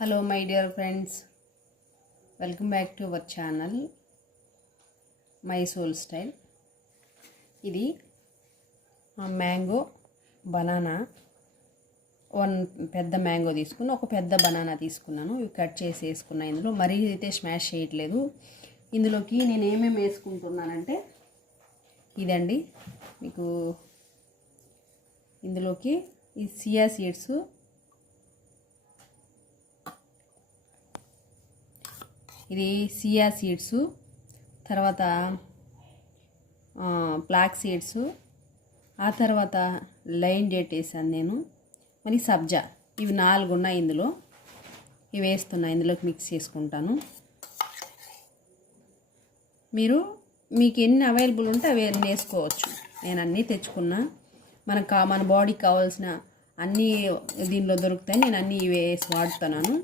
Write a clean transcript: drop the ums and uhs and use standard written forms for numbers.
Hello my dear friends, welcome back to our channel My Soul Style. ఇది mango banana పెద్ద mango తీసుకుని ఒక పెద్ద బనానా తీసుకున్నాను. ఇవి కట్ చేసి వేసుకున్నా. ఇందులో మరీ అయితే స్మాష్ చేయట్లేదు. ఇందులోకి నేను ఏమేమి వేసుకుంటున్నానంటే ఇదండి, మీకు ఇందులోకి ఈ సియా సీడ్స్, ఇది సియా సీడ్స్, తర్వాత ఫ్లాక్ సీడ్స్, ఆ తర్వాత లైన్ డేట్ వేసాను నేను, మరి సబ్జా. ఇవి 4 ఉన్నాయి ఇందులో. ఇవి వేస్తున్నా, ఇందులోకి మిక్స్ చేసుకుంటాను. మీకు ఎన్ని అవైలబుల్ ఉంటే అవి అన్నీ వేసుకోవచ్చు. నేను అన్నీ తెచ్చుకున్నా. మన బాడీకి కావాల్సిన అన్నీ దీనిలో దొరుకుతాయి. నేను అన్నీ ఇవి వేసి వాడుతున్నాను.